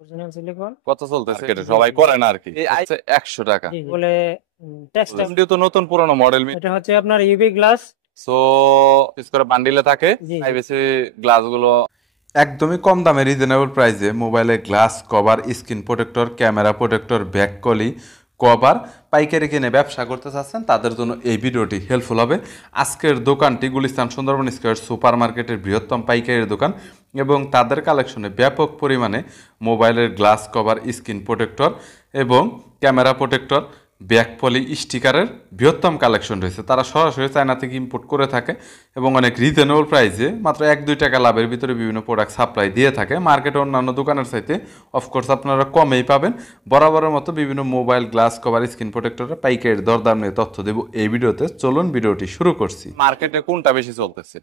Original silicon. কত চলতেছে? সবাই করে না আর কি, 100 টাকা বলে টেক্সটাইল। এমনিও তো নতুন পুরনো মডেল। এটা হচ্ছে আপনার ইউভি গ্লাস। সো পিস করে বান্ডিলে থাকে প্রাইভেসি গ্লাস গুলো একদমই কম দামে রিজনেবল প্রাইসে মোবাইলে glass cover, screen protector, camera protector, back কলি কভার পাইকারি কিনে ব্যবসা করতে চাচ্ছেন তাদের জন্য এই ভিডিওটি হেল্পফুল হবে। আজকের দোকানটি গুলিস্তান সুন্দরবন স্কয়ার সুপার মার্কেটের বৃহত্তম পাইকারি দোকান এবং তাদের কালেকশনে ব্যাপক পরিমাণে মোবাইলের গ্লাস কভার, স্ক্রিন প্রোটেক্টর এবং ক্যামেরা প্রোটেক্টর, ব্যাক পলি স্টিকারের বৃহত্তম কালেকশন রয়েছে। তারা সরাসরি চায়না থেকে ইম্পোর্ট করে থাকে এবং অনেক রিজনেবল প্রাইসে মাত্র 1-2 টাকা লাভের ভিতরে বিভিন্ন প্রোডাক্ট সাপ্লাই দিয়ে থাকে। মার্কেটে অন্যান্য দোকানের চাইতে অফকোর্স আপনারা কমেই পাবেন। বরাবরের মতো বিভিন্ন মোবাইল গ্লাস কভার, স্ক্রিন প্রোটেক্টরের পাইকারি দরদাম নিয়ে তথ্য দেব এই ভিডিওতে। চলুন ভিডিওটি শুরু করছি। মার্কেটে কোনটা বেশি চলতেছে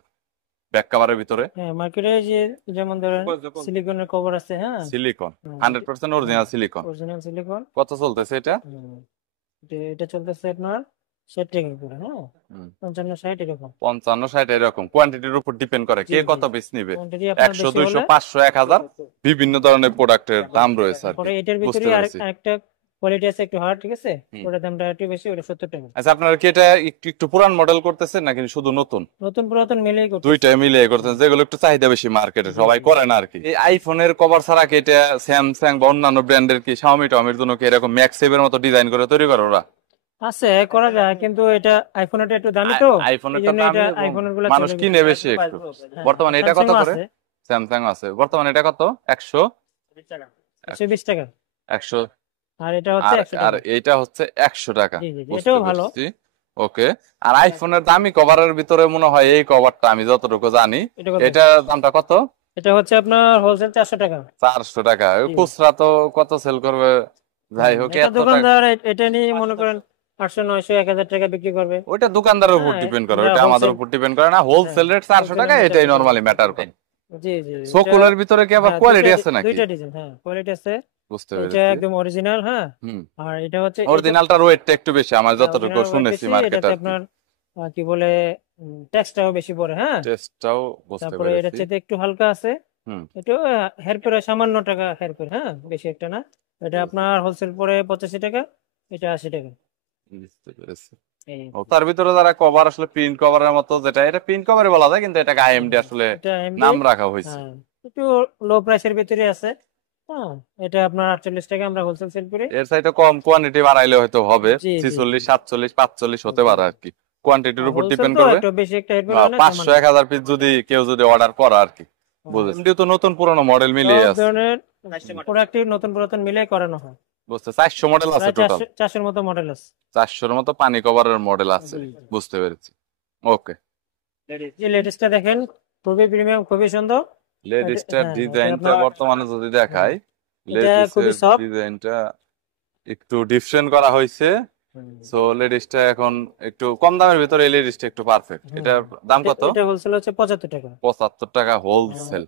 ব্যাক কভারের ভিতরে? হ্যাঁ, মার্কেটে যে যেমন ধরেন সিলিকনের কভার আছে। হ্যাঁ, silicon 100% original silicon. Original silicon. কত চলতেছে এটা? এটা চলতেছে আপনার 60 টাকা করে। হ্যাঁ, 55-60 এরকম। 55-60 এরকম কোয়ান্টিটির উপর ডিপেন্ড করে কে কত পিস নেবে। কোয়ান্টিটি আপনার 100, বেশি 200, হলে 500, 1000 বিভিন্ন ধরনের প্রোডাক্টের দাম রয়েছে আর পরে কি। এটার ভিতরে আরেকটা কোয়ালিটি আছে একটু হার্ড, ঠিক আছে? ওটার দামটা একটু বেশি, ওটা 70 টাকা। আচ্ছা, আপনারা কি এটা একটু পুরান মডেল করতেছেন নাকি শুধু নতুন? নতুন পুরাতন মিলিয়ে করতে। দুইটাই মিলিয়ে করতেন, যেগুলো একটু চাহিদা বেশি মার্কেটে, সবাই করে না আর কি। এই আইফোনের কভার ছাড়া কি এটা স্যামসাং বা অন্যান্য ব্র্যান্ডের কি শাওমি টাওমির জন্য কি এরকম ম্যাক্সেভের মতো ডিজাইন করে তৈরি করে ওরা? আছে, করা যায়, কিন্তু এটা আইফোনেরটা একটু দামি তো। আইফোনেরটা দামি, আইফোনের গুলো মানুষ কিনে বেশি একটু। বর্তমানে এটা কত করে? স্যামসাং আছে বর্তমানে, এটা কত? 120 টাকা। 100। আর এটা হচ্ছে 100 টাকা। আর এটা হচ্ছে 100 টাকা। এটাও ভালো। ওকে। আর আইফোনের দামি কভারের ভিতরে মনে হয় এই কভারটা আমি যতটুকু জানি, এটার দামটা কত? এটা হচ্ছে আপনার হোলসেল 400 টাকা। 400 টাকা। খুচরা তো কত সেল করবে? যাই হোক, দোকানদার এটা নিয়ে মনে করেন 800, 900, 1000 টাকা বিক্রি করবে। ওইটা দোকানদারের উপর ডিপেন্ড করে, ওইটা আমাদের উপর ডিপেন্ড করে না। হোলসেল রেট 400 টাকা, এটাই নরমালি ম্যাটার করে। জি জি। সোকুলের ভিতরে কি আবার কোয়ালিটি আছে নাকি? দুইটা ডিজাইন। হ্যাঁ, কোয়ালিটি আছে। বুঝতে পেরেছি। এটা একদম অরিজিনাল। হ্যাঁ, আর এটা হচ্ছে অরিজিনালটার ওয়েটটা একটু বেশি আমার যতটুকু শুনেছি মার্কেটে। আপনার কি বলে টেক্সটাও বেশি পড়ে। হ্যাঁ, টেক্সটাও বুঝতে তারপরে পেরেছি। এটা চেয়ে একটু হালকা আছে। এটা হেরফের সামান্য টাকা হেরফের। হ্যাঁ, বেশি একটা না। এটা আপনার হোলসেল পড়ে 85 টাকা, এটা 80 টাকা। বুঝতে পেরেছি। তার ভিতরে যারা কভার আসলে প্রিন্ট কভারের মতো, যেটা এটা প্রিন্ট কভারই বলা যায়, কিন্তু এটাকে আইএমডি আসলে নাম রাখা হয়েছে। একটু লো প্রাইসের ভিতরে আছে। হ্যাঁ, এটা আপনার 48 টাকা আমরা হোলসেল সেল করি। এর চাইতে কম কোয়ান্টিটি বাড়াইলে হয়তো হবে 46, 47, 45 হতে পারে আর কি। কোয়ান্টিটির উপর ডিপেন্ড করবে। একটু বেশি একটা 500, 1000 পিস যদি কেউ যদি অর্ডার করে আর কি। বুঝেছি। তো নতুন পুরনো মডেল মিলিয়ে আছে, প্রোডাক্ট নতুন পুরাতন মিলিয়ে করানো হয়। বুঝতে 400 মডেল আছে টোটাল। 400 মতো মডেল আছে। 400 মতো পানি কভারের মডেল আছে। বুঝতে পেরেছি। ওকে। এই লেটেস্টটা দেখেন, খুবই প্রিমিয়াম, খুবই সুন্দর। লেডিসটার ডিজাইনটা বর্তমানে যদি দেখাই, লেডিসের ডিজাইনটা একটু ডিফারেন্ট করা হয়েছে। সো লেডিসটা এখন একটু কম দামের ভিতরে, এই লেডিসটা একটু পারফেক্ট। এটার দাম কত? এটা হোলসেল হচ্ছে 75 টাকা। 75 টাকা হোলসেল।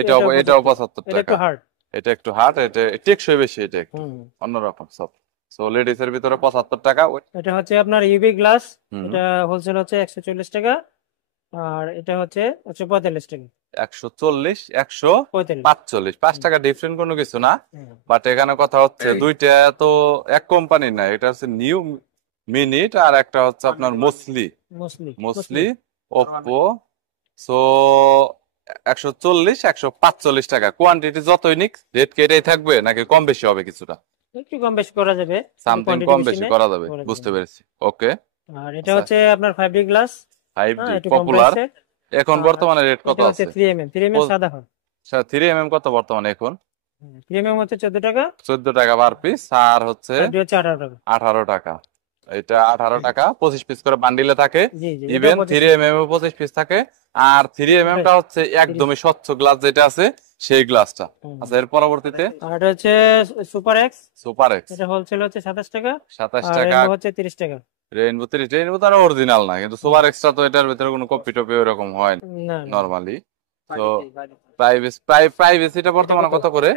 এটাও 75 টাকা। এটা একটু হার্ড, এটা টেকসই বেশি, এটা একটু অন্যরকম সব। সো লেডিসের ভিতরে 75 টাকা। এটা হচ্ছে আপনার ইউভি গ্লাস। এটা হোলসেল হচ্ছে 140 টাকা, আর এটা হচ্ছে 145 টাকা। 140, 145, 5 টাকা ডিফারেন্ট কোনো কিছু না। বাট এখানে কথা হচ্ছে দুইটা তো এক কোম্পানির না, এটা হচ্ছে নিউ মিনিট আর একটা হচ্ছে আপনার মোসলি ওপ্পো। সো 140, 145 টাকা। কোয়ান্টিটি যতই নিক রেট কি এটাই থাকবে নাকি কম বেশি হবে? কিছুটা একটু কম বেশি করা যাবে, সামথিং কম বেশি করা যাবে। বুঝতে পেরেছি। ওকে। আর এটা হচ্ছে আপনার 5D গ্লাস, 5D পপুলার। এখন বর্তমানে রেট কত আছে? 3mm সাদা হয়। 3mm কত বর্তমানে এখন? 3mm হচ্ছে 14 টাকা। 14 টাকা পার পিস। আর হচ্ছে 18 টাকা। 18 টাকা। এটা 18 টাকা, 25 পিস করে বান্ডিলে থাকে। ইভেন 3mm এ 25 পিস থাকে। আর 3mm টা হচ্ছে একদমই স্বচ্ছ গ্লাস যেটা আছে, সেই গ্লাসটা। আচ্ছা, এর পরবর্তীতে আর এটা হচ্ছে সুপার এক্স। এটা হোলসেল হচ্ছে 27 টাকা। 27 টাকা হচ্ছে 30 টাকা। রেইনবো তো আর অরিজিনাল না, কিন্তু সুপার এক্সট্রা তো এটার ভিতরে কোনো কপি টপি এরকম হয় না নরমালি। তো প্রাইভেসিটা বর্তমানে কত করে?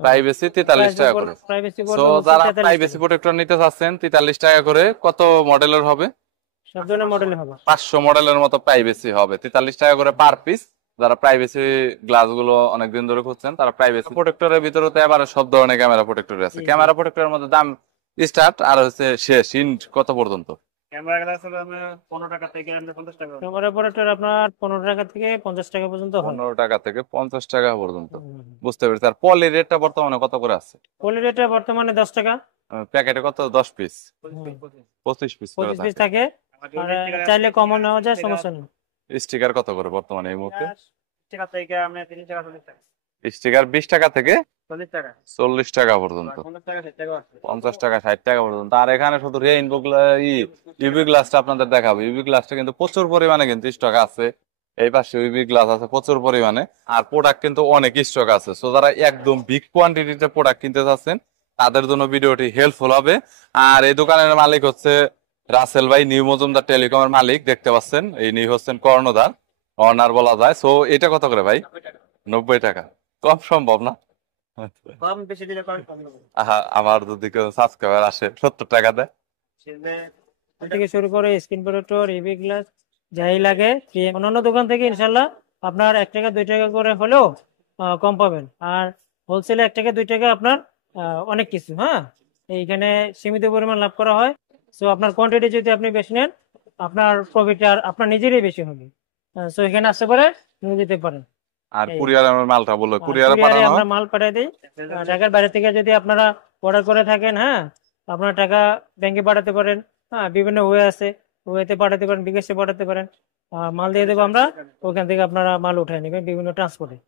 প্রাইভেসি 43 টাকা করে। সো যারা প্রাইভেসি প্রোটেক্টর নিতে চাচ্ছেন 43 টাকা করে। কত মডেলের হবে? সব ধরনের মডেল হবে। 500 মডেলের মতো প্রাইভেসি হবে। 43 টাকা করে পার পিস। যারা প্রাইভেসি গ্লাস গুলো অনেকদিন ধরে খুঁজছেন, তারা প্রাইভেসি প্রোটেক্টরের ভিতরে তো এবার সব ধরনের ক্যামেরা প্রোটেক্টর আছে। ক্যামেরা প্রোটেক্টরের মধ্যে দাম স্টার্ট আর হচ্ছে শেষ ইন্ড কত পর্যন্ত? ক্যামেরা গ্লাস হলো আপনার 15 টাকা থেকে 50 টাকা। ক্যামেরা প্রোটেক্টর আপনার 15 টাকা থেকে 50 টাকা পর্যন্ত হয়। 15 টাকা থেকে 50 টাকা পর্যন্ত, বুঝতে পেরেছি। আর পলি রেটটা বর্তমানে কত করে আছে? পলি রেটটা বর্তমানে 10 টাকা। প্যাকেটে কত? 10 পিস, 25 পিস 25 পিস থাকে। আর চাইলে কমও নেওয়া যায়, সমস্যা নেই। স্টিকার কত করে বর্তমানে এই মুহূর্তে? টাকা থেকে আমরা 30 টাকা 40 টাকা। স্টিকার 20 টাকা থেকে 40 টাকা। 40 টাকা পর্যন্ত, 50 টাকা 60 টাকা আছে। 50 টাকা 60 টাকা পর্যন্ত। আর এখানে শুধু রেইনবো ইউভি গ্লাসটা আপনাদের দেখাবো। ইউভি গ্লাসটা কিন্তু প্রচুর পরিমাণে কিন্তু স্টক আছে। এই পাশে ইউভি গ্লাস আছে প্রচুর পরিমাণে, আর প্রোডাক্ট কিন্তু অনেক স্টক আছে। সো যারা একদম বিগ কোয়ান্টিটিতে প্রোডাক্ট কিনতে চাচ্ছেন তাদের জন্য ভিডিওটি হেল্পফুল হবে। আর এই দোকানের মালিক হচ্ছে রাসেল ভাই, নিউ মজুমদার টেলিকমের মালিক। দেখতে পাচ্ছেন ইনি হচ্ছেন কর্ণধার, অনার বলা যায়। সো এটা কত করে ভাই? 90 টাকা। কম সম্ভব না? কম বেশি দিলে কম হবে। আমার যদি কেউ সাবস্ক্রাইবার আসে 70 টাকা দেয় থেকে শুরু করে স্ক্রিন প্রোটেক্টর, ইভি গ্লাস যাই লাগে অন্যান্য দোকান থেকে ইনশাল্লাহ আপনার 1 টাকা 2 টাকা করে হলেও কম পাবেন। আর হোলসেলে 1 টাকা 2 টাকা আপনার অনেক কিছু। হ্যাঁ, এইখানে সীমিত পরিমাণ লাভ করা হয়। সো আপনার কোয়ান্টিটি যদি আপনি বেশি নেন, আপনার প্রফিট আর আপনার নিজেরই বেশি হবে। সো এখানে আসতে পারে নিয়ে যেতে পারেন। আর কুরিয়ারে আমার মালটা বলো, কুরিয়ারে পাঠানো আমরা মাল পাঠিয়ে দিই। ঢাকার বাইরে থেকে যদি আপনারা অর্ডার করে থাকেন, হ্যাঁ, আপনারা টাকা ব্যাংকে পাঠাতে পারেন। হ্যাঁ, বিভিন্ন ওয়ে আছে, ওয়েতে পাঠাতে পারেন, বিকাশে পাঠাতে পারেন। মাল দিয়ে দেবো আমরা, ওখান থেকে আপনারা মাল উঠায় নেবেন বিভিন্ন ট্রান্সপোর্টে।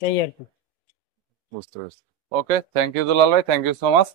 এই আর কি। বুঝতে পারছি। ওকে, থ্যাংক ইউ দুলাল ভাই, থ্যাংক ইউ সো মাচ।